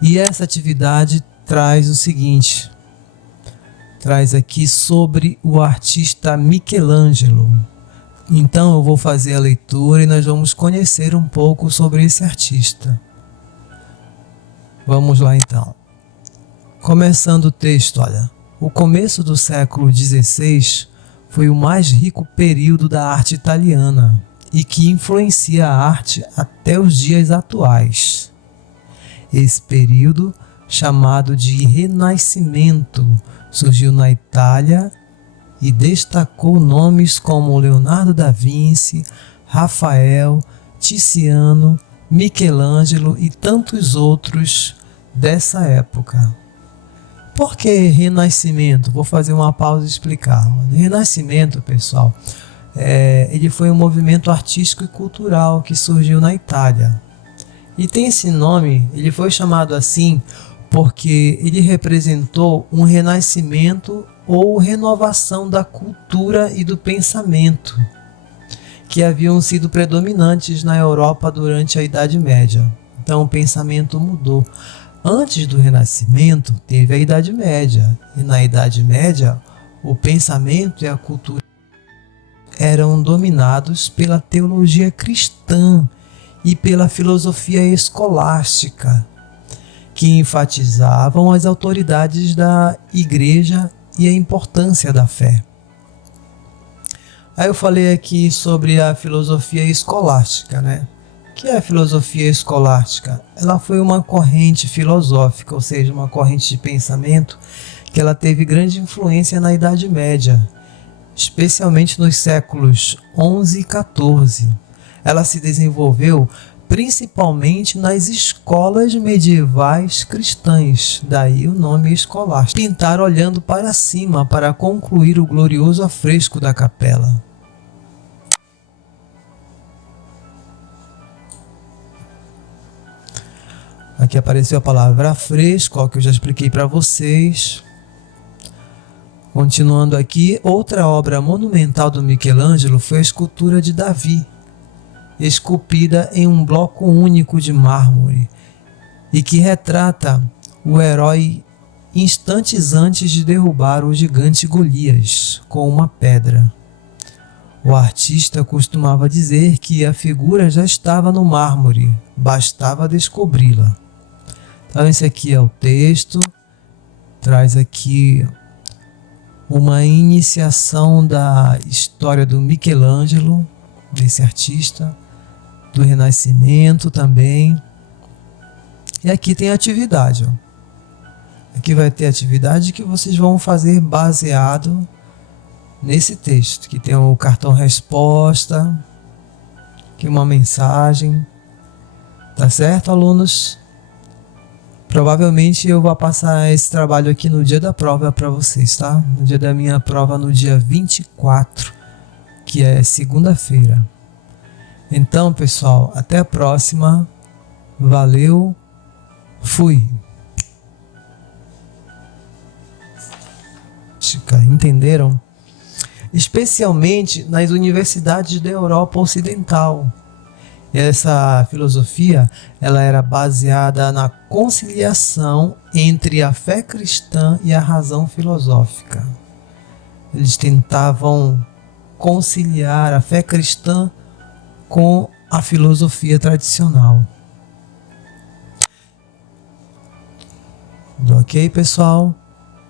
E essa atividade traz o seguinte, traz aqui sobre o artista Michelangelo. Então eu vou fazer a leitura e nós vamos conhecer um pouco sobre esse artista. Vamos lá então. Começando o texto, olha. O começo do século XVI foi o mais rico período da arte italiana e que influencia a arte até os dias atuais. Esse período, chamado de Renascimento, surgiu na Itália e destacou nomes como Leonardo da Vinci, Rafael, Tiziano, Michelangelo e tantos outros dessa época. Por que Renascimento? Vou fazer uma pausa e explicar. Renascimento, pessoal, ele foi um movimento artístico e cultural que surgiu na Itália. E tem esse nome, ele foi chamado assim porque ele representou um renascimento ou renovação da cultura e do pensamento que haviam sido predominantes na Europa durante a Idade Média. Então o pensamento mudou. Antes do Renascimento teve a Idade Média, e na Idade Média o pensamento e a cultura eram dominados pela teologia cristã e pela filosofia escolástica, que enfatizavam as autoridades da igreja e a importância da fé. Aí eu falei aqui sobre a filosofia escolástica, né? O que é a filosofia escolástica? Ela foi uma corrente filosófica, ou seja, uma corrente de pensamento que ela teve grande influência na Idade Média, especialmente nos séculos 11 e 14. Ela se desenvolveu principalmente nas escolas medievais cristãs, daí o nome escolástico. Pintar olhando para cima para concluir o glorioso afresco da capela. Aqui apareceu a palavra afresco, que eu já expliquei para vocês. Continuando aqui, outra obra monumental do Michelangelo foi a escultura de Davi, esculpida em um bloco único de mármore e que retrata o herói instantes antes de derrubar o gigante Golias com uma pedra. O artista costumava dizer que a figura já estava no mármore, bastava descobri-la. Então esse aqui é o texto, traz aqui uma iniciação da história do Michelangelo, desse artista, do Renascimento também. E aqui tem atividade, ó. Aqui vai ter atividade que vocês vão fazer baseado nesse texto, que tem o cartão resposta, aqui uma mensagem, tá certo, alunos? Provavelmente eu vou passar esse trabalho aqui no dia da prova para vocês, tá? No dia da minha prova, no dia 24, que é segunda-feira. Então, pessoal, até a próxima. Valeu. Fui. Entenderam? Especialmente nas universidades da Europa Ocidental. Essa filosofia, ela era baseada na conciliação entre a fé cristã e a razão filosófica. Eles tentavam conciliar a fé cristã com a filosofia tradicional. Ok, pessoal?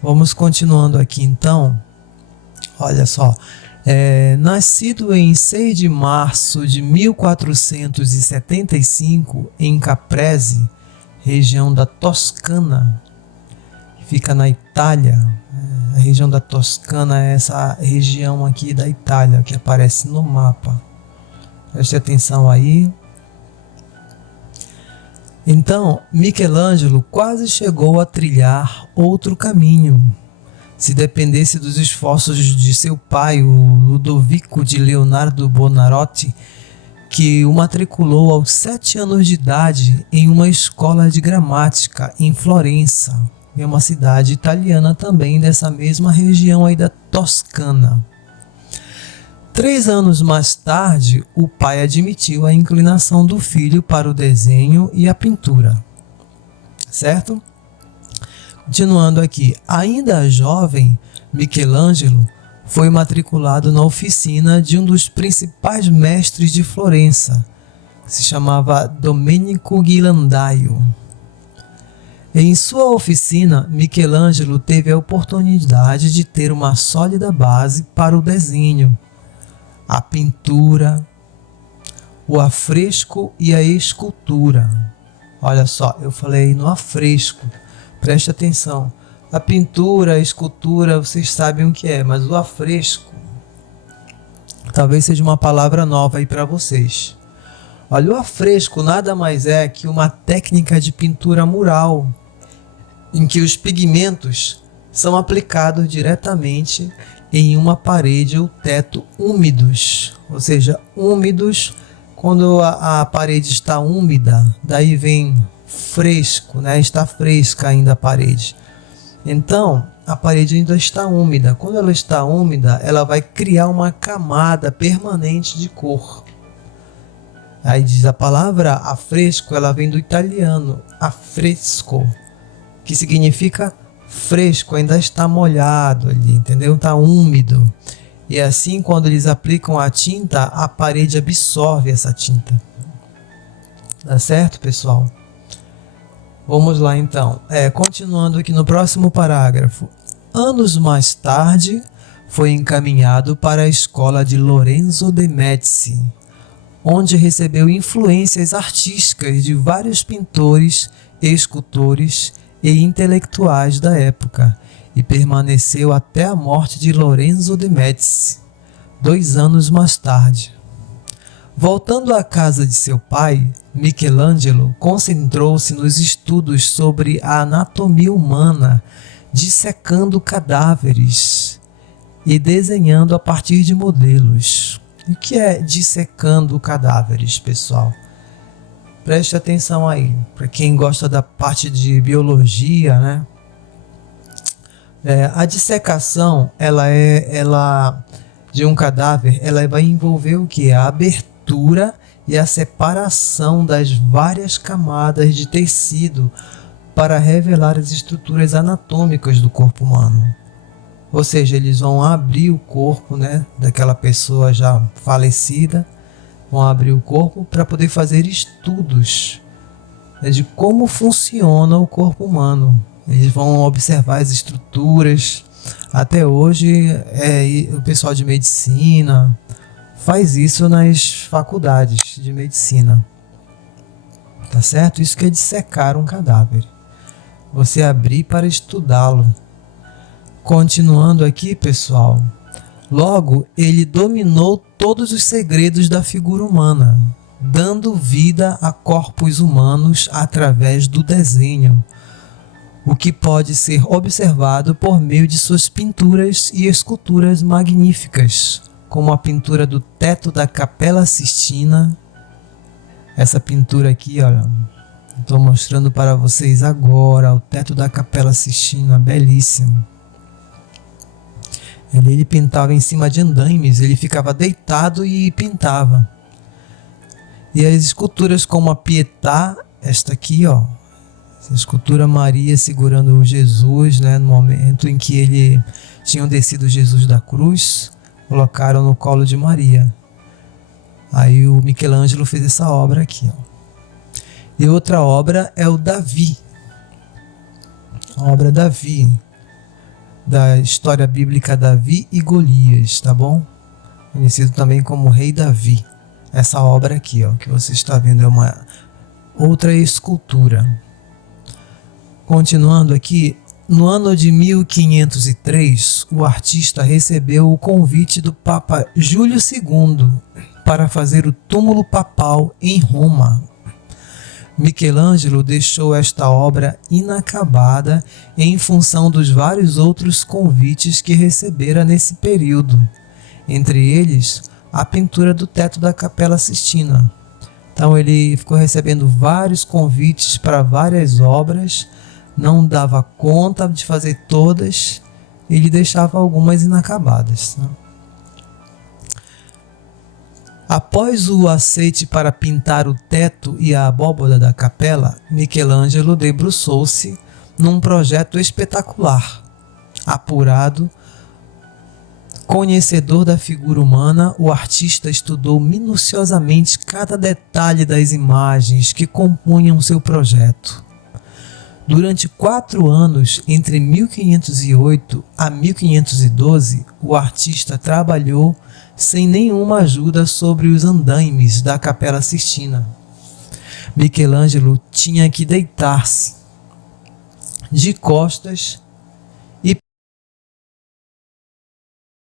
Vamos continuando aqui então. Olha só. Nascido em 6 de março de 1475 em Caprese, região da Toscana, que fica na Itália. A região da Toscana é essa região aqui da Itália que aparece no mapa. Preste atenção aí. Então, Michelangelo quase chegou a trilhar outro caminho. Se dependesse dos esforços de seu pai, o Ludovico de Leonardo Buonarroti, que o matriculou aos 7 anos de idade em uma escola de gramática em Florença, é uma cidade italiana também dessa mesma região aí da Toscana. 3 anos mais tarde, o pai admitiu a inclinação do filho para o desenho e a pintura. certo? Continuando aqui, ainda jovem, Michelangelo foi matriculado na oficina de um dos principais mestres de Florença, se chamava Domenico Ghirlandaio. Em sua oficina, Michelangelo teve a oportunidade de ter uma sólida base para o desenho, a pintura, o afresco e a escultura. Olha só, eu falei no afresco, preste atenção. A pintura, a escultura, vocês sabem o que é, mas o afresco talvez seja uma palavra nova aí para vocês. Olha, o afresco nada mais é que uma técnica de pintura mural, em que os pigmentos são aplicados diretamente em uma parede ou teto úmidos, ou seja, úmidos quando a parede está úmida, daí vem fresco, né? Está fresca ainda a parede. Então, a parede ainda está úmida. Quando ela está úmida, ela vai criar uma camada permanente de cor. Aí diz a palavra afresco, ela vem do italiano affresco, que significa fresco, ainda está molhado ali, entendeu? Está úmido. E assim, quando eles aplicam a tinta, a parede absorve essa tinta. Tá certo, pessoal? Vamos lá então. Continuando aqui no próximo parágrafo. Anos mais tarde, foi encaminhado para a escola de Lorenzo de Medici, onde recebeu influências artísticas de vários pintores, escultores e intelectuais da época, e permaneceu até a morte de Lorenzo de Medici, 2 anos mais tarde. Voltando à casa de seu pai, Michelangelo concentrou-se nos estudos sobre a anatomia humana, dissecando cadáveres e desenhando a partir de modelos. O que é dissecando cadáveres, pessoal? Preste atenção aí, para quem gosta da parte de biologia, né? A dissecação, ela de um cadáver, ela vai envolver o que? A abertura e a separação das várias camadas de tecido para revelar as estruturas anatômicas do corpo humano. Ou seja, eles vão abrir o corpo, né, daquela pessoa já falecida, vão abrir o corpo para poder fazer estudos, né, de como funciona o corpo humano. Eles vão observar as estruturas. Até hoje, o pessoal de medicina faz isso nas faculdades de medicina. Tá certo? Isso que é dissecar um cadáver. Você abrir para estudá-lo. Continuando aqui, pessoal. Logo, ele dominou todos os segredos da figura humana, dando vida a corpos humanos através do desenho, o que pode ser observado por meio de suas pinturas e esculturas magníficas, como a pintura do teto da Capela Sistina. Essa pintura aqui, olha, estou mostrando para vocês agora, o teto da Capela Sistina, belíssimo. Ele pintava em cima de andaimes, ele ficava deitado e pintava. E as esculturas como a Pietà, esta aqui, ó, essa escultura Maria segurando o Jesus, né, no momento em que ele tinham descido Jesus da cruz, colocaram no colo de Maria. Aí o Michelangelo fez essa obra aqui, ó. E outra obra é o Davi, a obra Davi, da história bíblica Davi e Golias, tá bom? Conhecido também como Rei Davi. Essa obra aqui, ó, que você está vendo, é uma outra escultura. Continuando aqui, no ano de 1503, o artista recebeu o convite do Papa Júlio II para fazer o túmulo papal em Roma. Michelangelo deixou esta obra inacabada em função dos vários outros convites que recebera nesse período, entre eles a pintura do teto da Capela Sistina. Então ele ficou recebendo vários convites para várias obras, não dava conta de fazer todas, ele deixava algumas inacabadas, né? Após o aceite para pintar o teto e a abóbada da capela, Michelangelo debruçou-se num projeto espetacular. Apurado, conhecedor da figura humana, o artista estudou minuciosamente cada detalhe das imagens que compunham seu projeto. Durante 4 anos, entre 1508 a 1512, o artista trabalhou sem nenhuma ajuda sobre os andaimes da Capela Sistina. Michelangelo tinha que deitar-se de costas